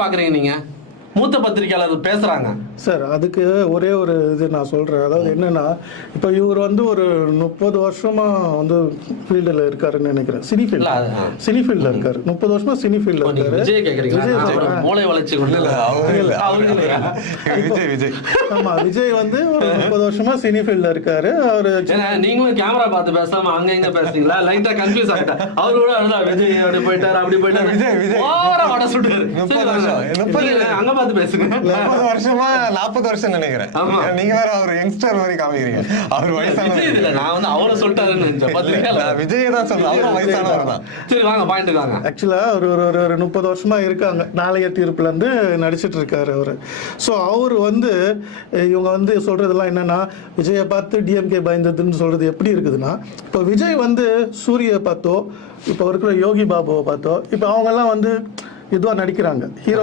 பாக்குறீங்க நீங்க மூத்த பத்திரிகையாளர் பேசுறாங்க சார். அதுக்கு ஒரே ஒரு இது நான் சொல்றேன். அதாவது என்னன்னா, இப்போ இவர் வந்து ஒரு 30 வருஷமா வந்து ஃபீல்டில் இருக்காருன்னு நினைக்கிறேன். சினி ஃபீல்டில் இருக்காரு. 30 வருஷமா சினி ஃபீல்டில் இருக்காரு. விஜய் கேக்குறீங்களா? மூளை வளர்ச்சி கொண்டு விஜய் ஆமா, விஜய் வந்து ஒரு 30 வருஷமா சினி ஃபீல்டில் இருக்காரு. அவரு நீங்களும் கேமரா பார்த்து பேசாம அங்க எங்க பேசுறீங்களா? லைட்டா கன்ஃபியூஸ் ஆகிட்டேன். அவரு கூட விஜய் அப்படி போயிட்டாரு அப்படி போயிட்டாரு. விஜய் ஓவரா வட சுட்டாரு. 30 அங்க பார்த்து பேசுங்க. 40 வருஷமா 40 வருஷம் நினைக்கிறேன். நீங்க வேற ஒரு யங்ஸ்டர் மாதிரி காமிக்கிறீங்க. அவர் வயசானவர். நான் வந்து அவரை சொல்லிட்டாருன்னு நினைச்சேன். விஜய் தான் சொல்றேன். அவரும் வயசானவர் தான். சரி வாங்க பாயிண்ட் வாங்க. ஆக்சுவலா ஒரு 30 வருஷமா இருக்காங்க. நாளைய தீர்ப்புல இருந்து நடிச்சிட்டு இருக்காரு அவரு. ஸோ அவர் வந்து இவங்க வந்து சொல்றதெல்லாம் என்னன்னா, விஜயை பார்த்து டிஎம்கே பயந்ததுன்னு சொல்றது எப்படி இருக்குதுன்னா, இப்போ விஜய் வந்து சூரிய பார்த்தோ, இப்போ இருக்கிற யோகி பாபுவை பார்த்தோ, இப்போ அவங்க எல்லாம் வந்து இதுவா நடிக்கிறாங்க, ஹீரோ